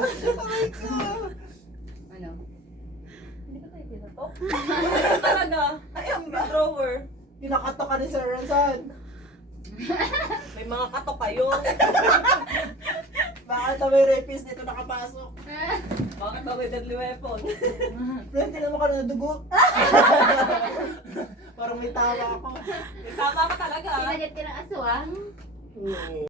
Aray ko. Ano? Hindi ka tayo tinatok? Talaga. Ayan May ba? drawer. Kinakato ka ni Sir Razan. May mga katok kayo. Bakit na may rapist dito nakapasok? Bakit ba may deadly weapon? Friend, tinan mo ka na dugo. Parang may tama ako. May tama ka talaga. Pinagat ka ng aswang. Oo.